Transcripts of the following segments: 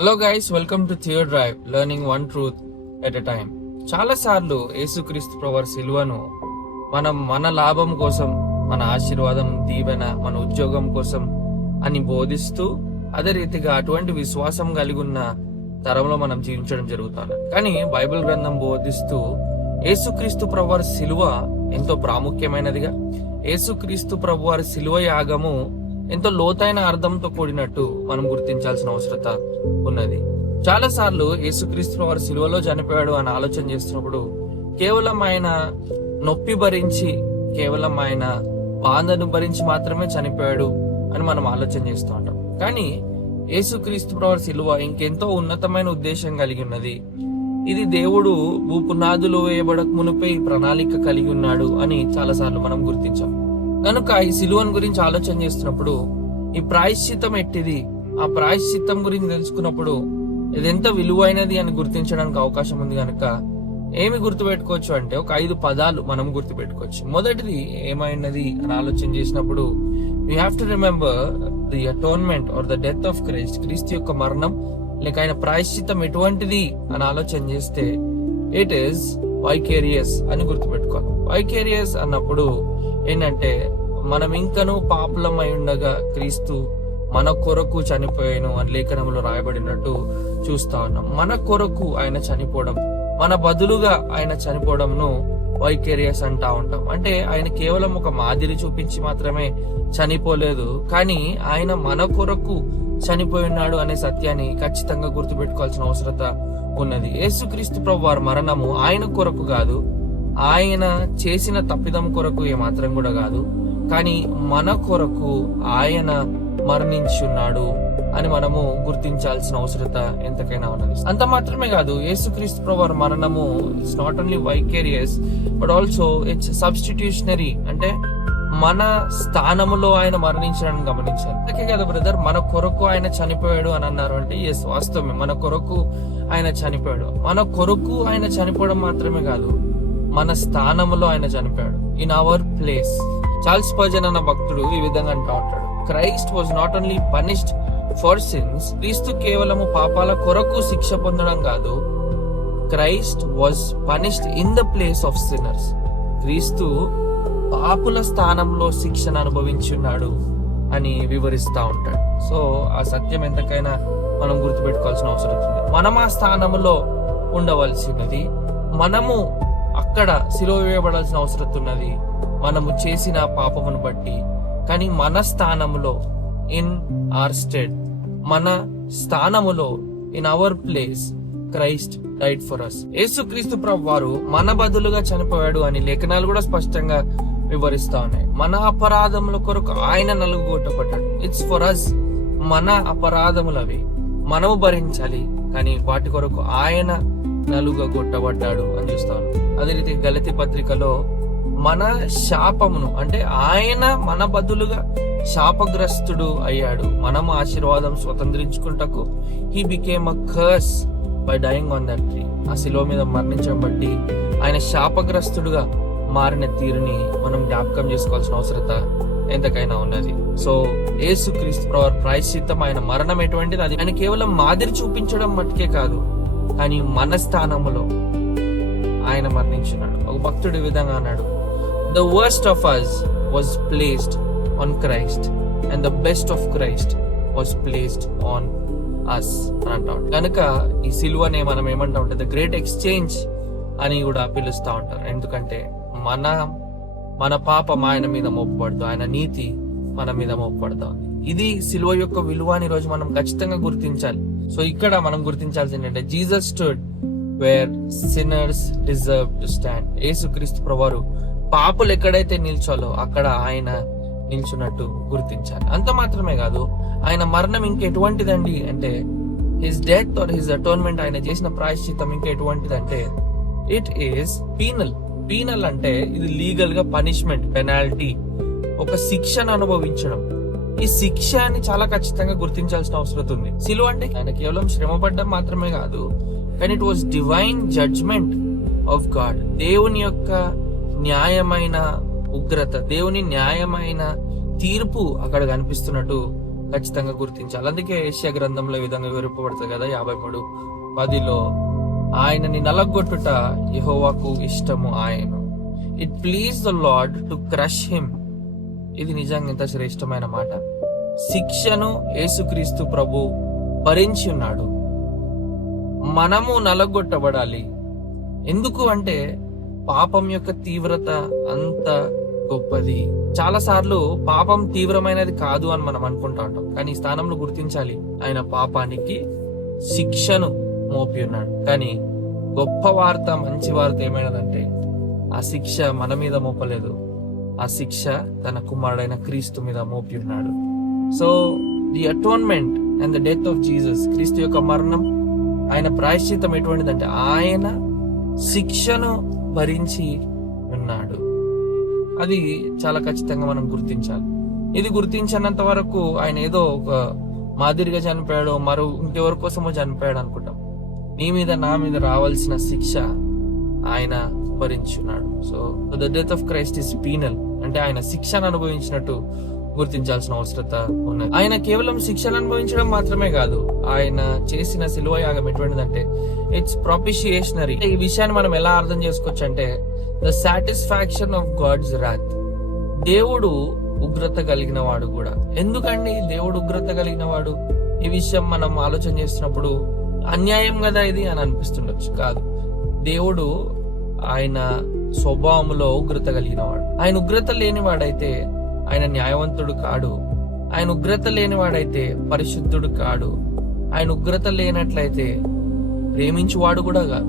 Hello guys, welcome to their drive, learning one truth at a time. చాలా సార్లు యేసుక్రీస్తు ప్రభువు సిలువను మనం మన లాభం కోసం, మన ఆశీర్వాదం, దీవెన, మన ఉద్యోగం కోసం అని బోధిస్తూ అదే రీతిగా అటువంటి విశ్వాసం కలిగి ఉన్న తరంలో మనం జీవించడం జరుగుతుంది. కానీ బైబిల్ గ్రంథం బోధిస్తూ యేసుక్రీస్తు ప్రభువు సిలువ ఎంతో ప్రాముఖ్యమైనదిగా, యేసుక్రీస్తు ప్రభువు సిలువ యాగము ఎంతో లోతైన అర్థంతో కూడినట్టు మనం గుర్తించాల్సిన అవసరత ఉన్నది. చాలా సార్లు యేసుక్రీస్తు వారు సిలువలో చనిపోయాడు అని ఆలోచన చేస్తున్నప్పుడు కేవలం ఆయన నొప్పి భరించి, కేవలం ఆయన బాధను భరించి మాత్రమే చనిపోయాడు అని మనం ఆలోచన చేస్తూ ఉంటాం. కానీ యేసుక్రీస్తు వారి సిలువ ఇంకెంతో ఉన్నతమైన ఉద్దేశం కలిగి ఉన్నది. ఇది దేవుడు భూపునాదులు వేయబడక మునిపై ప్రణాళిక కలిగి ఉన్నాడు అని చాలా సార్లు మనం గుర్తించాం. కనుక ఈ సిలువను గురించి ఆలోచన చేస్తున్నప్పుడు ఈ ప్రాయశ్చిత్తం ఎట్టిది, ఆ ప్రాయశ్చిత్తం గురించి తెలుసుకున్నప్పుడు ఇది ఎంత విలువైనది అని గుర్తించడానికి అవకాశం ఉంది. కనుక ఏమి గుర్తుపెట్టుకోవచ్చు అంటే ఒక 5 పదాలు మనం గుర్తుపెట్టుకోవచ్చు. మొదటిది ఏమైనది అని ఆలోచన చేసినప్పుడు we have to remember the atonement or the death of Christ. క్రీస్తు యొక్క మరణం లేక ఆయన ప్రాయశ్చిత్తం ఎటువంటిది అని ఆలోచన చేస్తే ఇట్ ఈస్ వైకేరియస్ అని గుర్తుపెట్టుకోవాలి. వైకేరియస్ అన్నప్పుడు ఏంటంటే మనం ఇంకనూ పాపులమై ఉండగా క్రీస్తు మన కొరకు చనిపోయాను అని లేఖనంలో రాయబడినట్టు చూస్తా ఉన్నాం. మన కొరకు ఆయన చనిపోవడం, మన బదులుగా ఆయన చనిపోవడంను వైకేరియస్ అంటా ఉంటాం. అంటే ఆయన కేవలం ఒక మాదిరి చూపించి మాత్రమే చనిపోలేదు, కానీ ఆయన మన కొరకు చనిపోయి ఉన్నాడు అనే సత్యాన్ని ఖచ్చితంగా గుర్తుపెట్టుకోవాల్సిన అవసరత ఉన్నది. యేసుక్రీస్తు ప్రభు వారి మరణము ఆయన కొరకు కాదు, ఆయన చేసిన తప్పిదం కొరకు ఏమాత్రం కూడా కాదు, కానీ మన కొరకు ఆయన మరణించున్నాడు అని మనము గుర్తించాల్సిన అవసరత ఎంతకైనా ఉన్నది. అంత మాత్రమే కాదు, యేసుక్రీస్తు ప్రభు వారి మరణము it's not only vicarious but also it's substitutionary. అంటే మన స్థానములో ఆయన మరణించడాన్ని గమనించాలి. అందుకే కదా బ్రదర్, మన కొరకు ఆయన చనిపోయాడు అని అన్నారు అంటే ఎస్, వాస్తవమే, మన కొరకు ఆయన చనిపోయాడు. మన కొరకు ఆయన చనిపోవడం మాత్రమే కాదు, మన స్థానంలో ఆయన చనిపోయాడు, in our place. Charles Spurgeon అన్న భక్తుడు ఈ విధంగా అంటూ ఉంటాడు, Christ was not only punished for since. క్రీస్తు కేవలము పాపాల కొరకు శిక్ష పొందడం కాదు, Christ was punished in the place of sinners. క్రీస్తు పాపుల స్థానంలో శిక్షను అనుభవించున్నాడు అని వివరిస్తా ఉంటాడు. సో ఆ సత్యం ఎంతకైనా మనం గుర్తుపెట్టుకోవాల్సిన అవసరం ఉంది. మనం ఆ స్థానంలో ఉండవలసినది, మనము అక్కడ సిలువ వేయబడాల్సిన అవసరం ఉన్నది మనము చేసిన పాపమును బట్టి. కానీ మన స్థానములో, ఇన్ ఆర్ స్టేట్, మన స్థానములో, in our place, Christ died for us. యేసుక్రీస్తు ప్రభు వారు మన బదులుగా చనిపోయాడు అని లేఖనాలు కూడా స్పష్టంగా వివరిస్తా ఉన్నాయి. మన అపరాధముల కొరకు ఆయన నలుగుగొట్టబడ్డాడు. It's for us. మన అపరాధములు అవి మనము భరించాలి, కానీ వాటి కొరకు ఆయన నలుగగొట్టబడ్డాడు అని చూస్తాను. అదే రీతి గలతీ పత్రికలో మన శాపమును, అంటే ఆయన మన బదులుగా శాపగ్రస్తుడు అయ్యాడు, మనం ఆశీర్వాదం స్వతంత్రించుకుంటకు he became a curse by dying on that tree. ఆ శిలువ మీద మరణించడం బట్టి ఆయన శాపగ్రస్తుడుగా మారిన తీరుని మనం జ్ఞాపకం చేసుకోవాల్సిన అవసరత ఎంతకైనా ఉన్నది. సో యేసుక్రీస్తు ప్రాయశ్చిత్తం, ఆయన మరణం ఎటువంటిది, అది ఆయన కేవలం మాదిరి చూపించడం మట్టుకే కాదు, కానీ మన స్థానములో ఆయన మరణించున్నాడు. ఒక భక్తుడు ఈ విధంగా అన్నాడు, the worst of us was placed on Christ and the best of Christ was placed on us అని అంటాం. కనుక ఈ సిలువనే మనం ఏమంటా ఉంటే ద గ్రేట్ ఎక్స్చేంజ్ అని కూడా పిలుస్తా ఉంటారు. ఎందుకంటే మన పాపం ఆయన మీద మోపబడుతుంది, ఆయన నీతి మన మీద మోపబడతా ఉంది. ఇది సిలువ యొక్క విలువ అని రోజు మనం ఖచ్చితంగా గుర్తించాలి. సో ఇక్కడ మనం గుర్తించాల్సింది ఏంటంటే Jesus stood where sinners deserve to stand. యేసుక్రీస్తు ప్రభువారు పాపులు ఎక్కడైతే నిల్చోలో అక్కడ ఆయన నిల్చున్నట్టు గుర్తించాలి. అంత మాత్రమే కాదు, ఆయన మరణం ఇంకెటువంటిదండి అంటే his death or his atonement, ఆయన చేసిన ప్రాయశ్చిత్తం ఇంకెటువంటిదంటే ఇట్ ఈస్ పీనల్. పీనల్ అంటే ఇది లీగల్ గా పనిష్మెంట్, పెనాల్టీ, ఒక శిక్షను అనుభవించడం. ఈ శిక్షని చాలా ఖచ్చితంగా గుర్తించాల్సిన అవసరం ఉంది. సిలువ అంటే ఆయన కేవలం శ్రమపడ్డం మాత్రమే కాదు, కానీ it was divine judgement of God. దేవుని యొక్క న్యాయమైన ఉగ్రత, దేవుని న్యాయమైన తీర్పు అక్కడ కనిపిస్తున్నట్టు ఖచ్చితంగా గుర్తించాలి. అందుకే యెషయా గ్రంథంలో ఈ విధంగా వివరింపబడుతుంది కదా, 53:10, ఆయనని నలగొట్టుట యెహోవాకు ఇష్టము ఆయన. It please the lord to crush him. ఇది నిజంగా ఎంత శ్రేష్టమైన మాట. శిక్షను యేసుక్రీస్తు ప్రభు భరించి ఉన్నాడు. మనము నలగొట్టబడాలి. ఎందుకు అంటే పాపం యొక్క తీవ్రత అంత గొప్పది. చాలా సార్లు పాపం తీవ్రమైనది కాదు అని మనం అనుకుంటా ఉంటాం, కానీ ఈ స్థానంలో గుర్తించాలి, ఆయన పాపానికి శిక్షను మోపి ఉన్నాడు. కానీ గొప్ప వార్త, మంచి వార్త ఏమైనదంటే ఆ శిక్ష మన మీద మోపలేదు, ఆ శిక్ష తన కుమారుడైన క్రీస్తు మీద మోపి ఉన్నాడు. So the atonement and the death of Jesus, క్రీస్తు యొక్క మరణం, ఆయన ప్రాయశ్చిత్తం ఎటువంటిదంటే ఆయన శిక్షను భరించి ఉన్నాడు. అది చాలా ఖచ్చితంగా మనం గుర్తించాలి. ఇది గుర్తించినంత వరకు ఆయన ఏదో ఒక మాదిరిగా చనిపోయాడు, మరో ఇంకెవరి కోసమో చనిపోయాడు అనుకుంటాం. నీ మీద నా మీద రావాల్సిన శిక్ష ఆయన భరించున్నాడు. So the death of Christ is penal, అంటే ఆయన శిక్షను అనుభవించినట్టు గుర్తించాల్సిన అవసరత ఉన్నది. ఆయన కేవలం శిక్షను అనుభవించడం మాత్రమే కాదు, ఆయన చేసిన శిలువ యాగం ఎటువంటిదంటే ఇట్స్ ప్రాపిషియేషనరీ. ఈ విషయాన్ని మనం ఎలా అర్థం చేసుకోవచ్చు అంటే ద సాటిస్ఫాక్షన్ ఆఫ్ గాడ్స్ రాత్. దేవుడు ఉగ్రత కలిగిన వాడు కూడా. ఎందుకండి దేవుడు ఉగ్రత కలిగిన వాడు? ఈ విషయం మనం ఆలోచన చేస్తున్నప్పుడు అన్యాయం కదా ఇది అని అనిపిస్తుండొచ్చు. కాదు, దేవుడు ఆయన స్వభావంలో ఉగ్రత కలిగిన వాడు. ఆయన ఉగ్రత లేనివాడైతే ఆయన న్యాయవంతుడు కాడు. ఆయన ఉగ్రత లేనివాడైతే పరిశుద్ధుడు కాడు. ఆయన ఉగ్రత లేనట్లయితే ప్రేమించువాడు కూడా కాదు.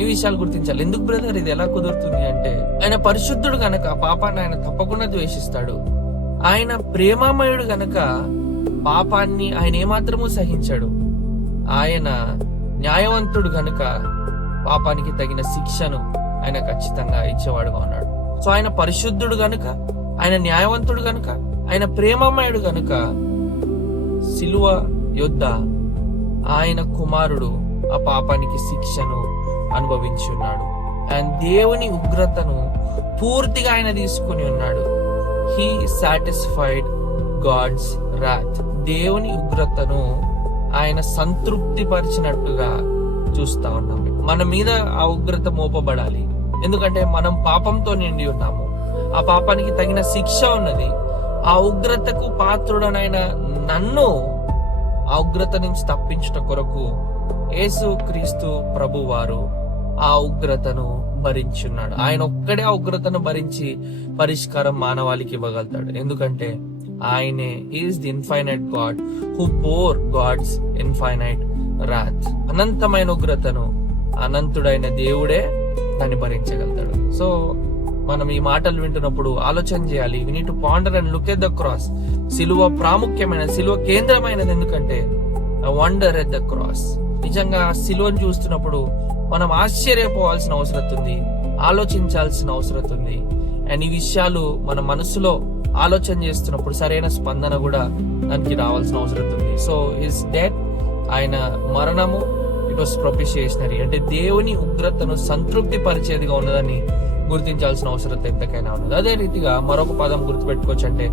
ఈ విషయాలు గుర్తించాలి. ఎందుకు బ్రదర్ ఇది ఎలా కుదురుతుంది అంటే, ఆయన పరిశుద్ధుడు గనక పాపాన్ని ఆయన తప్పకుండా ద్వేషిస్తాడు. ఆయన ప్రేమామయుడు గనక పాపాన్ని ఆయన ఏమాత్రము సహించాడు. ఆయన న్యాయవంతుడు గనుక పాపానికి తగిన శిక్షను ఆయన ఖచ్చితంగా ఇచ్చేవాడుగా ఉన్నాడు. సో ఆయన పరిశుద్ధుడు గనుక, ఆయన న్యాయవంతుడు గనుక, ఆయన ప్రేమమయుడు గనుక సిలువ యొద్ద ఆయన కుమారుడు ఆ పాపానికి శిక్షను అనుభవించి ఉన్నాడు. అండ్ దేవుని ఉగ్రతను పూర్తిగా ఆయన తీసుకుని ఉన్నాడు. హీ సాటిస్ఫైడ్ గాడ్స్ రాత్. దేవుని ఉగ్రతను ఆయన సంతృప్తి పరిచినట్టుగా చూస్తా ఉన్నాం. మన మీద ఆ ఉగ్రత మోపబడాలి, ఎందుకంటే మనం పాపంతో నిండి ఉన్నాము. ఆ పాపానికి తగిన శిక్ష ఉన్నది. ఆ ఉగ్రతకు పాత్రుడనైన నన్ను ఆ ఉగ్రత నుంచి తప్పించుట కొరకు యేసు క్రీస్తు ప్రభు వారు ఆ ఉగ్రతను భరించున్నాడు. ఆయన ఒక్కడే ఆ ఉగ్రతను భరించి పరిష్కారం మానవాళికి ఇవ్వగలుగుతాడు. ఎందుకంటే ఆయనే is the infinite God who bore God's infinite wrath. అనంతమైన ఉగ్రతను అనంతుడైన దేవుడే దాన్ని భరించగలుగుతాడు. సో మనం ఈ మాటలు వింటున్నప్పుడు ఆలోచన చేయాలి. We need to ponder and look at the cross. సిలువ ప్రాముఖ్యమైన, సిలువ కేంద్రమైనది. ఎందుకంటే వండర్ ఎట్ ద క్రాస్. నిజంగా సిలువను చూస్తున్నప్పుడు మనం ఆశ్చర్యపోవాల్సిన అవసరం ఉంది, ఆలోచించాల్సిన అవసరం ఉంది. అండ్ ఈ విషయాలు మన మనసులో ఆలోచన చేస్తున్నప్పుడు సరైన స్పందన కూడా దానికి రావాల్సిన అవసరం ఉంది. సో హిస్ డెత్, ఆయన మరణము, ఇట్ వాస్ ప్రొపిషియేషనరీ, అంటే దేవుని ఉగ్రతను సంతృప్తి పరిచేదిగా ఉన్నదని గుర్తించాల్సిన అవసరం ఎంతకైనా ఉన్నది. అదే రీతిగా మరొక పదం గుర్తుపెట్టుకోవచ్చు, అంటే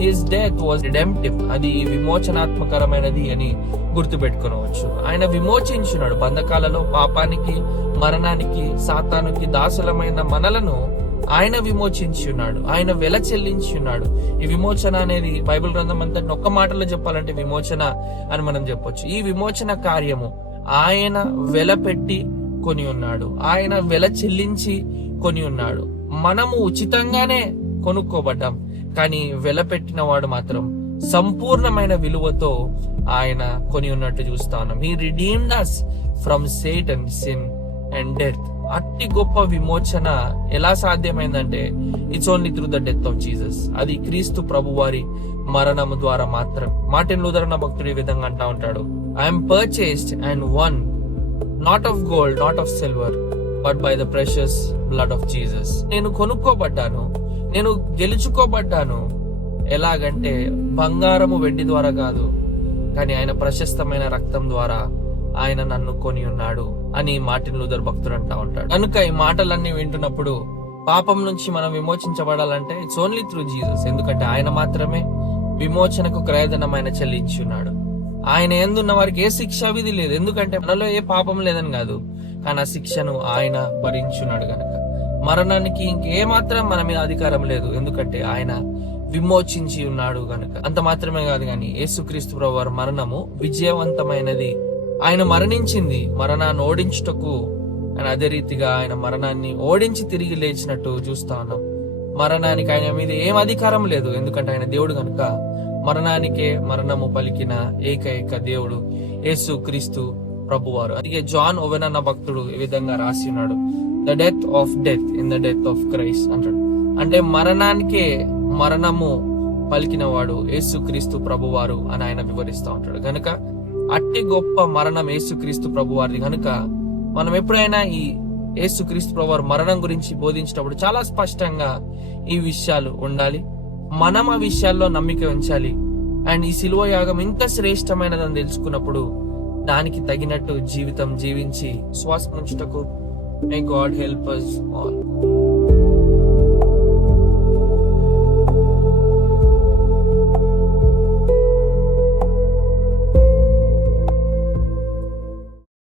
హిస్ డెత్ వాజ్ రిడెంప్టివ్. అది విమోచనాత్మకరమైనది అని గుర్తుపెట్టుకోవచ్చు. ఆయన విమోచించున్నాడు. బంధకాలలో పాపానికి, మరణానికి, సాతానుకి దాసులమైన మనలను ఆయన విమోచించి ఉన్నాడు. ఆయన వెల చెల్లించి ఉన్నాడు. ఈ విమోచన అనేది బైబిల్ గ్రంథం అంతా ఒక్క మాటలో చెప్పాలంటే విమోచన అని మనం చెప్పొచ్చు. ఈ విమోచన కార్యము ఆయన వెల పెట్టి కొని ఉన్నాడు. ఆయన వెల చెల్లించి కొని ఉన్నాడు. మనము ఉచితంగానే కొనుక్కోబడ్డాం, కానీ వెల పెట్టిన వాడు మాత్రం సంపూర్ణమైన విలువతో ఆయన కొని ఉన్నట్టు చూస్తా ఉన్నాం. He redeemed us from Satan, sin and death. అట్టి గొప్ప విమోచన ఎలా సాధ్యమైందంటే it's only through the death of Jesus. అది క్రీస్తు ప్రభు వారి మరణము ద్వారా మాత్రం. మార్టిన్ లూథర్ అన్న భక్తుడు ఈ విధంగా అంటా ఉంటాడు, I'm purchased and one, not of gold, not of silver, but by the precious blood of Jesus. నేను కొనుక్కోబడ్డాను, నేను గెలుచుకోబడ్డాను. ఎలాగంటే బంగారము వెండి ద్వారా కాదు, కానీ ఆయన ప్రశస్తమైన రక్తం ద్వారా ఆయన నన్ను కొని ఉన్నాడు అని మార్టిన్ లూథర్ భక్తుడు అంటా ఉంటాడు. కనుక ఈ మాటలన్నీ వింటున్నప్పుడు పాపం నుంచి మనం విమోచించబడాలంటే ఇట్స్ ఓన్లీ త్రూ జీసస్. ఎందుకంటే ఆయన మాత్రమే విమోచనకు క్రయధనం ఆయన చెల్లించి ఉన్నాడు. ఆయన యందున్న వారికి ఏ శిక్షా విధి లేదు, ఎందుకంటే మనలో ఏ పాపం లేదని కాదు, కానీ ఆ శిక్షను ఆయన భరించున్నాడు గనక. మరణానికి ఇంకేమాత్రం మన మీద అధికారం లేదు, ఎందుకంటే ఆయన విమోచించి ఉన్నాడు గనుక. అంత మాత్రమే కాదు కానీ యేసుక్రీస్తు ప్రభువారి మరణము విజయవంతమైనది. ఆయన మరణించింది మరణాన్ని ఓడించుటకు, అండ్ అదే రీతిగా ఆయన మరణాన్ని ఓడించి తిరిగి లేచినట్టు చూస్తా ఉన్నాం. మరణానికి ఆయన మీద ఏం అధికారం లేదు, ఎందుకంటే ఆయన దేవుడు కనుక. మరణానికే మరణము పలికిన ఏకైక దేవుడు యేసుక్రీస్తు ప్రభువారు. అందుకే జాన్ ఓవెన్ అన్న భక్తుడు ఈ విధంగా రాసి ఉన్నాడు, the death of death in the death of Christ అంటాడు. అంటే మరణానికే మరణము పలికిన వాడు యేసుక్రీస్తు ప్రభువారు అని ఆయన వివరిస్తూ ఉంటాడు. గనుక అట్టి గొప్ప మరణం యేసుక్రీస్తు ప్రభువారిది కనుక మనం ఎప్పుడైనా ఈ యేసుక్రీస్తు ప్రభువారు మరణం గురించి బోధించినప్పుడు చాలా స్పష్టంగా ఈ విషయాలు ఉండాలి. మనం ఆ విషయాల్లో నమ్మిక ఉంచాలి. అండ్ ఈ శిలువ యాగం ఇంత శ్రేష్టమైనదని తెలుసుకున్నప్పుడు దానికి తగినట్టు జీవితం జీవించి శ్వాస ఉంచుటకు may God help us all.